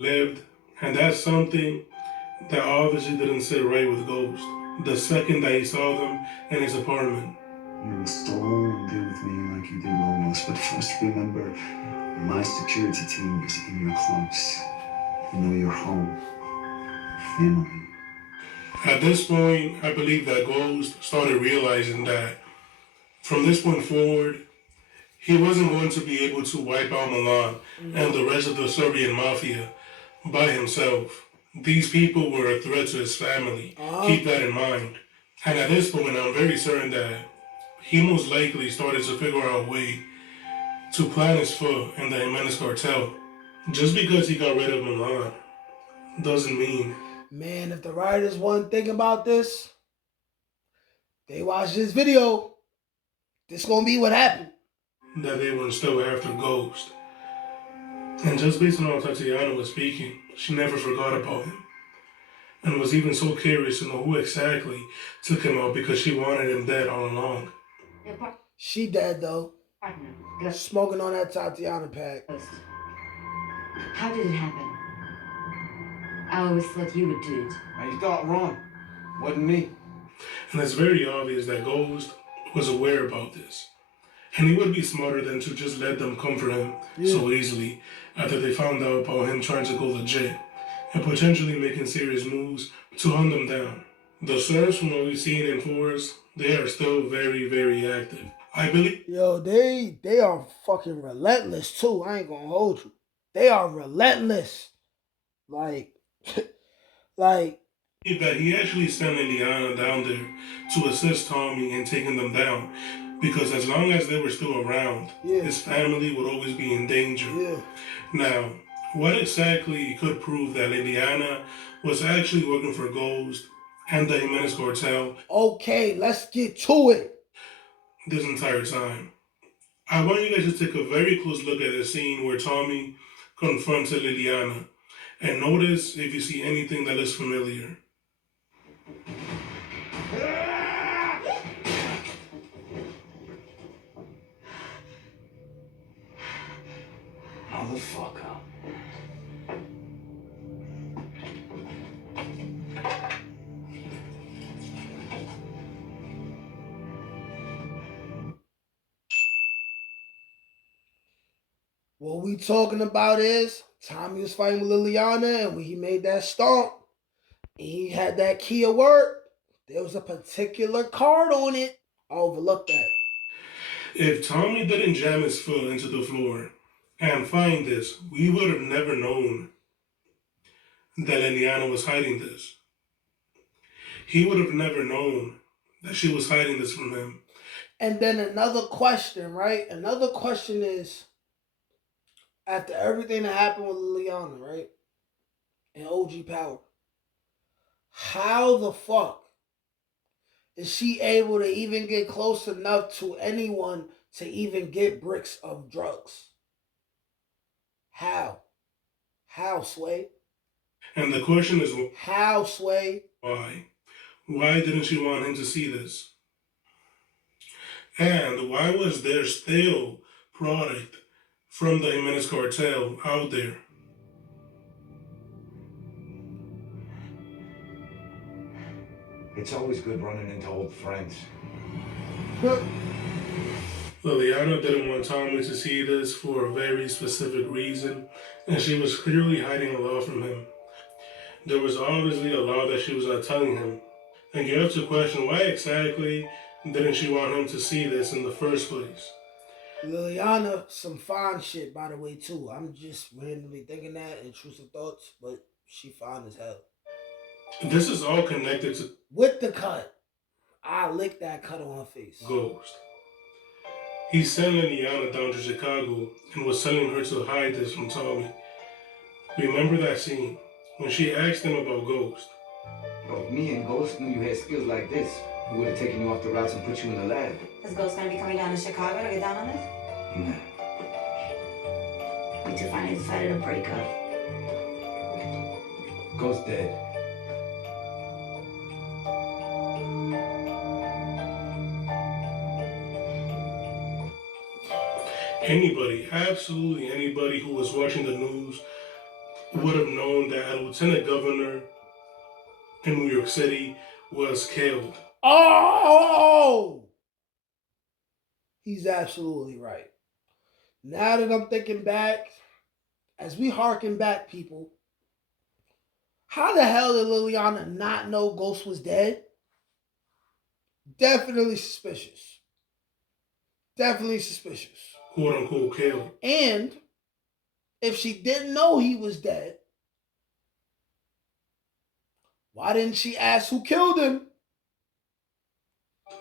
lived, and that's something that obviously didn't sit right with Ghost. The second that he saw them in his apartment. You will still deal with me like you did Lomos, but first remember, my security team is in your clubs. You know your home, family. At this point, I believe that Ghost started realizing that from this point forward, he wasn't going to be able to wipe out Milan and the rest of the Serbian mafia by himself. These people were a threat to his family. Keep that in mind. And at this point, I'm very certain that he most likely started to figure out a way to plant his foot in the Jimenez cartel. Just because he got rid of Milan doesn't mean. Man, if the writers wasn't thinking about this, they watch this video, this gonna be what happened. That they were still after Ghost. And just based on how Tatiana was speaking, she never forgot about him. And was even so curious to know who exactly took him out because she wanted him dead all along. She dead though. Smoking on that Tatiana pack. How did it happen? I always thought you would do it. Now you thought wrong. Wasn't me. And it's very obvious that Ghost was aware about this. And he would be smarter than to just let them come for him so easily after they found out about him trying to go legit and potentially making serious moves to hunt them down. The Serbs, from what we've seen in Forest, they are still very, very active. I believe. Yo, they are fucking relentless too. I ain't gonna hold you. They are relentless. Like, like. That he actually sent Liliana down there to assist Tommy in taking them down. Because as long as they were still around, his family would always be in danger. Now, what exactly could prove that Liliana was actually working for Ghost and the Jimenez cartel? Okay, let's get to it. This entire time. I want you guys to take a very close look at the scene where Tommy confronted Liliana and notice if you see anything that looks familiar. Motherfucker. What we talking about is Tommy was fighting with Liliana, and when he made that stomp, and he had that key of word, there was a particular card on it. I overlooked that. If Tommy didn't jam his foot into the floor and find this, we would have never known that Liliana was hiding this. He would have never known that she was hiding this from him. And then another question, right? Another question is, after everything that happened with Liliana, right? And OG Power, how the fuck is she able to even get close enough to anyone to even get bricks of drugs? How? How, Sway? And the question is, how, Sway? Why? Why didn't she want him to see this? And why was there still product from the Jimenez cartel out there? It's always good running into old friends. Liliana didn't want Tommy to see this for a very specific reason, and she was clearly hiding a lot from him. There was obviously a lot that she was not telling him. And you have to question, why exactly didn't she want him to see this in the first place? Liliana, some fine shit, by the way, too. I'm just randomly thinking that, intrusive thoughts, but she fine as hell. This is all connected to... With the cut. I licked that cut on her face. Ghost. He sent Liliana down to Chicago and was telling her to hide this from Tommy. Remember that scene when she asked him about Ghost? Bro, if me and Ghost knew you had skills like this, we would have taken you off the routes and put you in the lab. Is Ghost gonna be coming down to Chicago to get down on this? Nah. We two finally decided to break up. Ghost dead. Anybody, absolutely anybody who was watching the news would have known that a lieutenant governor in New York City was killed. Oh! He's absolutely right. Now that I'm thinking back, as we harken back, people, how the hell did Liliana not know Ghost was dead? Definitely suspicious. Definitely suspicious. Quote unquote killed. And if she didn't know he was dead, why didn't she ask who killed him?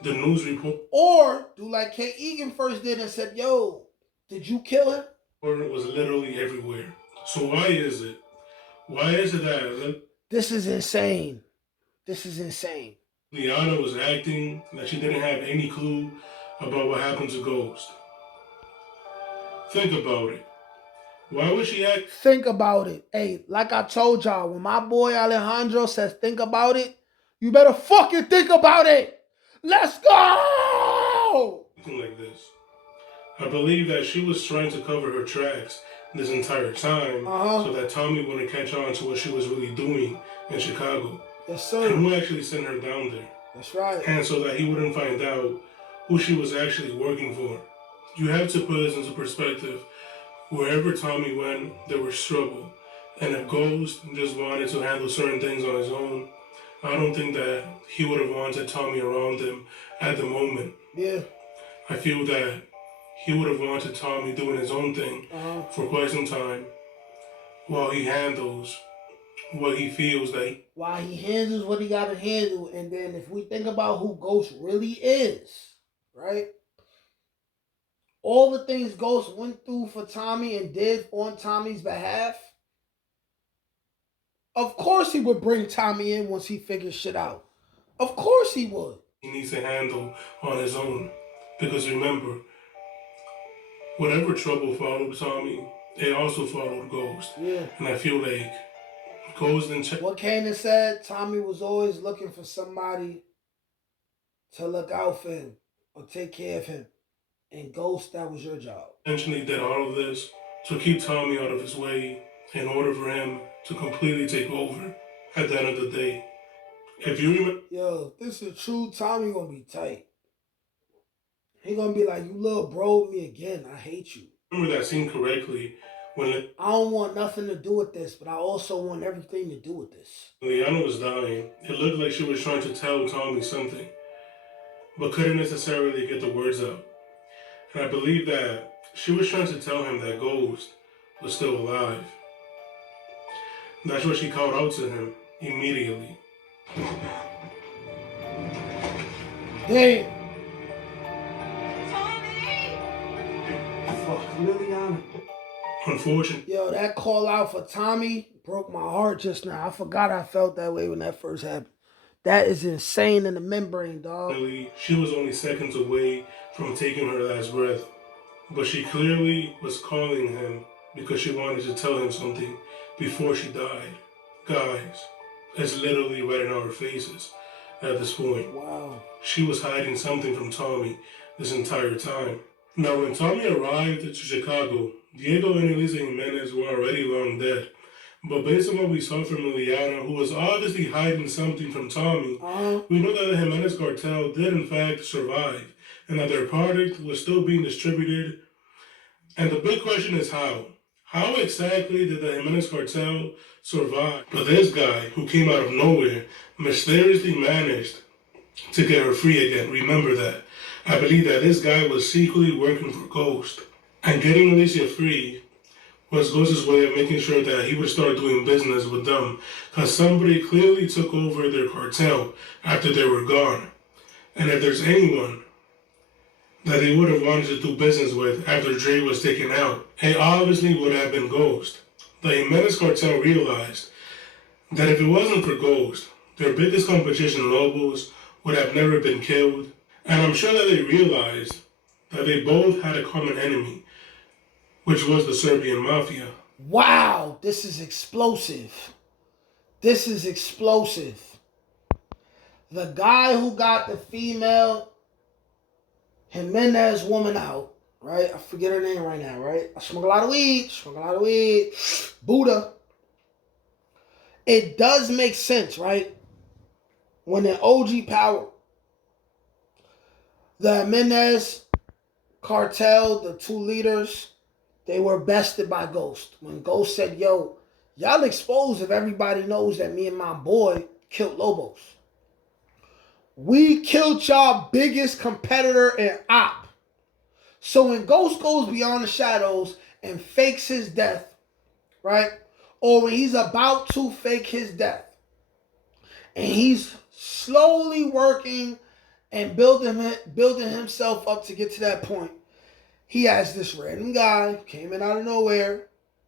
The news report Or do like Kate Egan first did and said, yo, did you kill him? was literally everywhere. So why is it? Why is it that This is insane. This is insane. Liana was acting like she didn't have any clue about what happened to Ghost? Think about it. Why would she act? Think about it. Hey, like I told y'all, when my boy Alejandro says think about it, you better fucking think about it. Let's go! Like this? I believe that she was trying to cover her tracks this entire time so that Tommy wouldn't catch on to what she was really doing in Chicago. Yes, sir. And who actually sent her down there. That's right. And so that he wouldn't find out who she was actually working for. You have to put this into perspective. Wherever Tommy went, there was trouble. And if Ghost just wanted to handle certain things on his own, I don't think that he would have wanted Tommy around him at the moment. Yeah. I feel that he would have wanted Tommy doing his own thing for quite some time while he handles what he feels that While he handles what he got to handle. And then if we think about who Ghost really is, right? All the things Ghost went through for Tommy and did on Tommy's behalf, of course he would bring Tommy in once he figures shit out. Of course he would. he needs to handle on his own. Because remember, whatever trouble followed Tommy, it also followed Ghost. Yeah. And I feel like Ghost and what Kanan said, Tommy was always looking for somebody to look out for him or take care of him. And Ghost, that was your job. Intentionally did all of this to keep Tommy out of his way in order for him to completely take over at the end of the day. If you remember, yo, if this is true, Tommy gonna be tight. He gonna be like, you little bro me again. I hate you. Remember that scene correctly when I don't want nothing to do with this, but I also want everything to do with this. Liliana was dying. It looked like she was trying to tell Tommy something, but couldn't necessarily get the words out. And I believe that she was trying to tell him that Ghost was still alive. That's what she called out to him immediately. Damn. Fuck, Liliana. Unfortunately, Yo, that call out for Tommy broke my heart just now. I forgot I felt that way when that first happened. That is insane in the membrane, dog. she was only seconds away from taking her last breath. But she clearly was calling him because she wanted to tell him something before she died. Guys, it's literally right in our faces at this point. Wow. She was hiding something from Tommy this entire time. Now, when Tommy arrived to Chicago, Diego and Elisa Jiminez were already long dead. But based on what we saw from Liliana, who was obviously hiding something from Tommy, we know that the Jiminez cartel did in fact survive, and that their product was still being distributed. And the big question is how? How exactly did the Jiminez cartel survive? But this guy, who came out of nowhere, mysteriously managed to get her free again. Remember that. I believe that this guy was secretly working for Ghost. And getting Alicia free was Ghost's way of making sure that he would start doing business with them. Because somebody clearly took over their cartel after they were gone. And if there's anyone that they would have wanted to do business with after Dre was taken out, it obviously would have been Ghost. The Jimenez cartel realized that if it wasn't for Ghost, their biggest competition, Lobos, would have never been killed. And I'm sure that they realized that they both had a common enemy, which was the Serbian Mafia. Wow, this is explosive. This is explosive. The guy who got the female Jimenez woman out, right? I forget her name right now, right? I smoke a lot of weed. Buddha. it does make sense, right? When in OG Power, the Jiminez Cartel, the two leaders, they were bested by Ghost. When Ghost said, yo, y'all exposed if everybody knows that me and my boy killed Lobos. We killed y'all biggest competitor and op. So when Ghost goes beyond the shadows and fakes his death, right? Or when he's about to fake his death, and he's slowly working and building himself up to get to that point, he has this random guy, came in out of nowhere,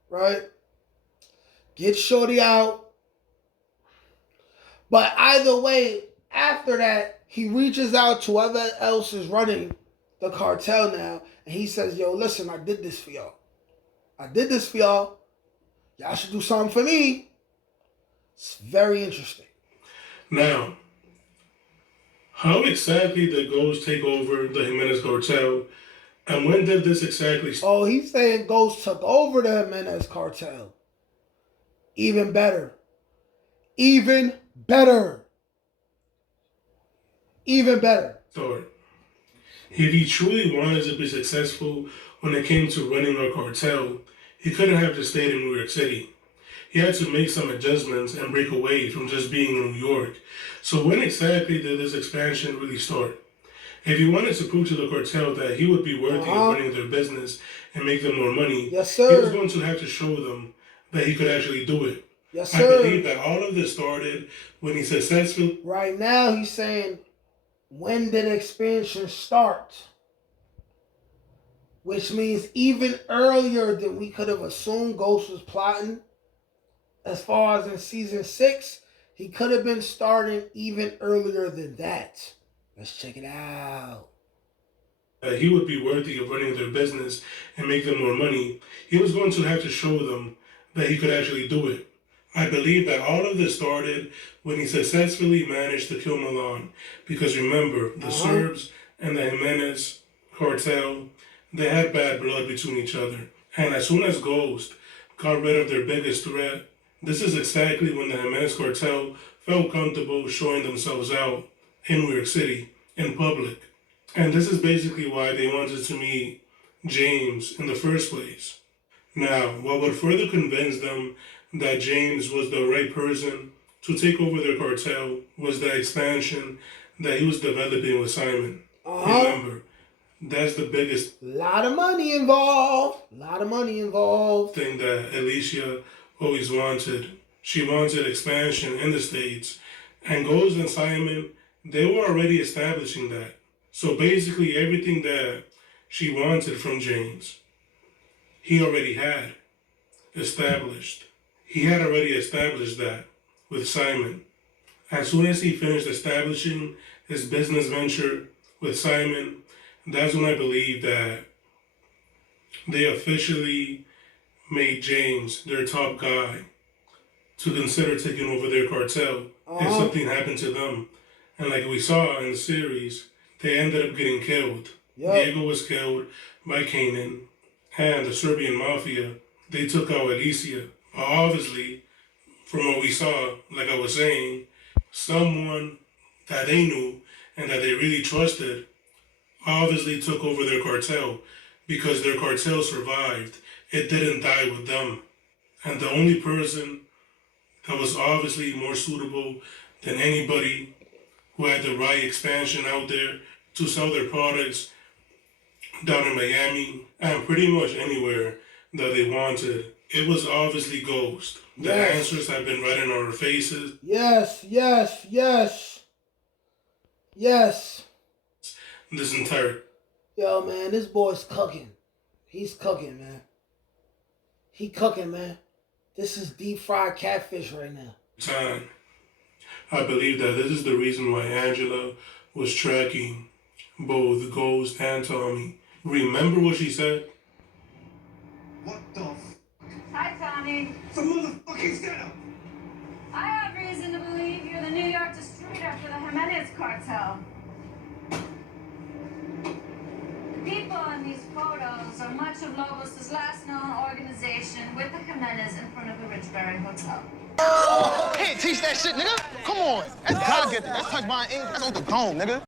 right? Gets Shorty out. But either way, after that, he reaches out to whoever else is running the cartel now, and he says, yo, listen, I did this for y'all. I did this for y'all. Y'all should do something for me. It's very interesting. Now, how exactly did Ghost take over the Jimenez cartel, and when did this exactly start? Oh, he's saying Ghost took over the Jimenez cartel. Even better. Even better. Even better. If he truly wanted to be successful when it came to running a cartel, he couldn't have just stayed in New York City. He had to make some adjustments and break away from just being in New York. So when exactly did this expansion really start? If he wanted to prove to the cartel that he would be worthy of running their business and make them more money, yes, he sir, was going to have to show them that he could actually do it. Yes, I sir. believe that all of this started when he successfully... Right now, he's saying, when did expansion start? Which means even earlier than we could have assumed Ghost was plotting. As far as in season 6, he could have been starting even earlier than that. Let's check it out. He would be worthy of running their business and make them more money. He was going to have to show them that he could actually do it. I believe that all of this started when he successfully managed to kill Milan. Because remember, the Serbs and the Jimenez cartel, they had bad blood between each other. And as soon as Ghost got rid of their biggest threat, this is exactly when the Jimenez cartel felt comfortable showing themselves out in New York City, in public. And this is basically why they wanted to meet James in the first place. Now, what would further convince them that James was the right person to take over their cartel was the expansion that he was developing with Simon. Remember, that's the biggest lot of money involved. Thing that Alicia always wanted. She wanted expansion in the States. And Ghost and Simon, they were already establishing that. So basically everything that she wanted from James, he already had established. He had already established that with Simon. As soon as he finished establishing his business venture with Simon, that's when I believe that they officially made James their top guy to consider taking over their cartel if something happened to them. And like we saw in the series, they ended up getting killed. Yep. Diego was killed by Kanan, and the Serbian mafia, they took out Alicia. Obviously, from what we saw, like I was saying, someone that they knew and that they really trusted obviously took over their cartel because their cartel survived. It didn't die with them. And the only person that was obviously more suitable than anybody who had the right expansion out there to sell their products down in Miami and pretty much anywhere that they wanted, it was obviously Ghost. The answers have been right in our faces. Yes. This entire... Yo, man, this boy's cooking. He's cooking, man. He cooking, man. This is deep fried catfish right now. Time. I believe that this is the reason why Angela was tracking both Ghost and Tommy. Remember what she said? What the f? Hi, Tommy. The motherfucking setup! I have reason to believe you're the New York distributor for the Jimenez cartel. The people in these photos are much of Lobos' last known organization with the Jimenez in front of the rich Roxbury Hotel. Can't teach that shit, nigga. Come on. That's God gifted. That's touch my ink. That's on the dome, nigga.